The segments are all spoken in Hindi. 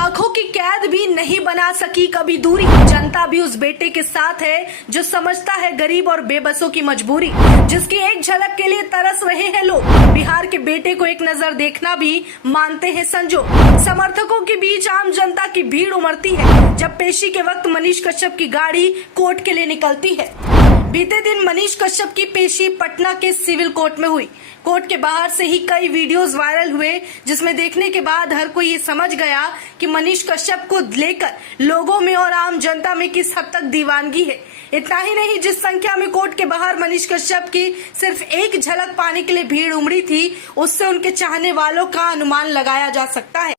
लाखों की कैद भी नहीं बना सकी कभी दूरी। जनता भी उस बेटे के साथ है जो समझता है गरीब और बेबसों की मजबूरी, जिसकी एक झलक के लिए तरस रहे हैं लोग। बिहार के बेटे को एक नजर देखना भी मानते हैं संजोग। समर्थकों के बीच आम जनता की भीड़ उमड़ती है जब पेशी के वक्त मनीष कश्यप की गाड़ी कोर्ट के लिए निकलती है। बीते दिन मनीष कश्यप की पेशी पटना के सिविल कोर्ट में हुई। कोर्ट के बाहर से ही कई वीडियोस वायरल हुए, जिसमें देखने के बाद हर कोई ये समझ गया कि मनीष कश्यप को लेकर लोगों में और आम जनता में किस हद तक दीवानगी है। इतना ही नहीं, जिस संख्या में कोर्ट के बाहर मनीष कश्यप की सिर्फ एक झलक पाने के लिए भीड़ उमड़ी थी, उससे उनके चाहने वालों का अनुमान लगाया जा सकता है।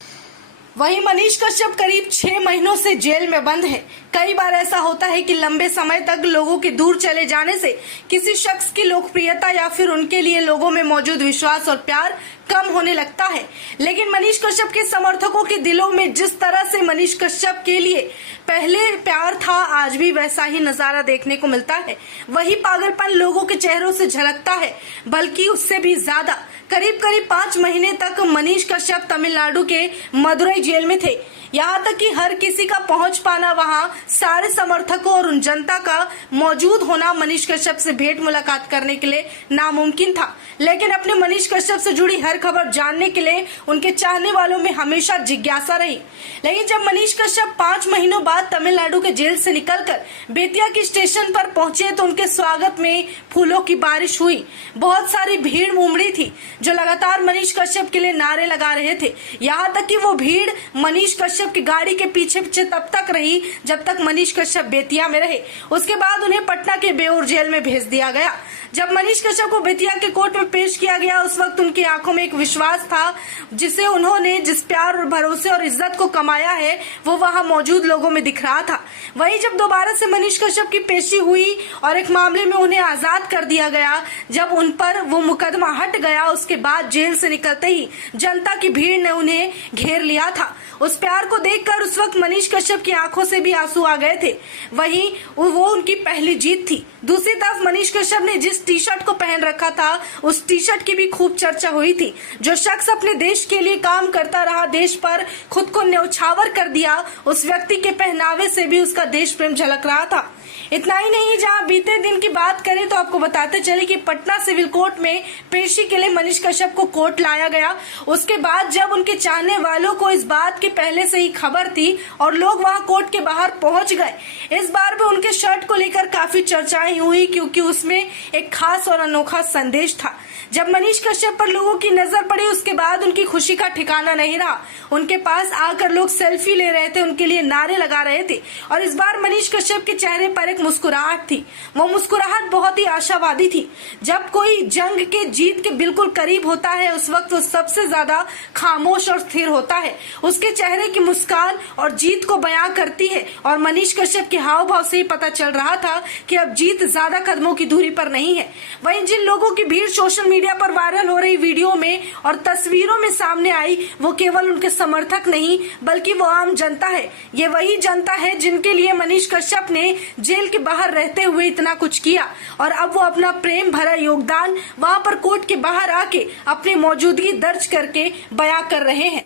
वहीं मनीष कश्यप करीब 6 महीनों से जेल में बंद है। कई बार ऐसा होता है कि लंबे समय तक लोगों के दूर चले जाने से किसी शख्स की लोकप्रियता या फिर उनके लिए लोगों में मौजूद विश्वास और प्यार कम होने लगता है। लेकिन मनीष कश्यप के समर्थकों के दिलों में जिस तरह से मनीष कश्यप के लिए पहले प्यार था, आज भी वैसा ही नजारा देखने को मिलता है। वही पागलपन लोगों के चेहरों से झलकता है, बल्कि उससे भी ज्यादा। करीब 5 महीने तक मनीष कश्यप तमिलनाडु के मदुरई जेल में थे। यहाँ तक कि हर किसी का पहुंच पाना, वहां सारे समर्थकों और उन जनता का मौजूद होना मनीष कश्यप से भेंट मुलाकात करने के लिए नामुमकिन था। लेकिन अपने मनीष कश्यप से जुड़ी हर खबर जानने के लिए उनके चाहने वालों में हमेशा जिज्ञासा रही। लेकिन जब मनीष कश्यप 5 महीनों बाद तमिलनाडु के जेल से निकलकर बेतिया के स्टेशन पर पहुंचे तो उनके स्वागत में फूलों की बारिश हुई। बहुत सारी भीड़ उमड़ी थी जो लगातार मनीष कश्यप के लिए नारे लगा रहे थे। यहाँ तक कि वो भीड़ मनीष कश्यप की गाड़ी के पीछे तब तक रही जब तक मनीष कश्यप बेतिया में रहे। उसके बाद उन्हें पटना के बेउर जेल में भेज दिया गया। जब मनीष कश्यप को बेतिया के कोर्ट में पेश किया गया, उस वक्त उनकी आंखों में एक विश्वास था, जिसे उन्होंने जिस प्यार और भरोसे और इज्जत को कमाया है वो वहां मौजूद लोगों में दिख रहा था। वहीं जब दोबारा से मनीष कश्यप की पेशी हुई और एक मामले में उन्हें आजाद कर दिया गया, जब उन पर वो मुकदमा हट गया, उसके बाद जेल से निकलते ही जनता की भीड़ ने उन्हें घेर लिया था। उस प्यार को देखकर उस वक्त मनीष कश्यप की आंखों से भी आंसू आ गए थे। वहीं वो उनकी पहली जीत थी। दूसरी तरफ मनीष कश्यप ने जिस टी शर्ट को पहन रखा था, उस टी शर्ट की भी खूब चर्चा हुई थी। जो शख्स अपने देश के लिए काम करता रहा, देश पर खुद को न्यौछावर कर दिया, उस व्यक्ति के पहनावे से भी उसका देश प्रेम झलक रहा था। इतना ही नहीं, जहां बीते दिन की बात करें तो आपको बताते चले कि पटना सिविल कोर्ट में पेशी के लिए मनीष कश्यप को कोर्ट लाया गया। उसके बाद जब उनके चाहने वालों को इस बात की पहले से ही खबर थी और लोग वहां कोर्ट के बाहर पहुंच गए, इस बार भी उनके शर्ट को लेकर काफी चर्चाएं हुई, क्योंकि उसमें एक खास और अनोखा संदेश था। जब मनीष कश्यप पर लोगों की नजर पड़ी, उसके बाद उनकी खुशी का ठिकाना नहीं रहा। उनके पास आकर लोग सेल्फी ले रहे थे, उनके लिए नारे लगा रहे थे। और इस बार मनीष कश्यप के चेहरे पर एक मुस्कुराहट थी। वो मुस्कुराहट बहुत ही आशावादी थी। जब कोई जंग के जीत के बिल्कुल करीब होता है, उस वक्त वो सबसे ज्यादा खामोश और स्थिर होता है। उसके चेहरे की मुस्कान और जीत को बयां करती है। और मनीष कश्यप के हाव भाव से ही पता चल रहा था कि अब जीत ज्यादा कदमों की दूरी पर नहीं है। वहीं जिन लोगों की भीड़ सोशल मीडिया पर वायरल हो रही वीडियो में और तस्वीरों में सामने आई, वो केवल उनके समर्थक नहीं बल्कि वो आम जनता है। ये वही जनता है जिनके लिए मनीष कश्यप ने जेल के बाहर रहते हुए इतना कुछ किया, और अब वो अपना प्रेम भरा योगदान वहां पर कोर्ट के बाहर आके अपनी मौजूदगी दर्ज करके बयां कर रहे हैं।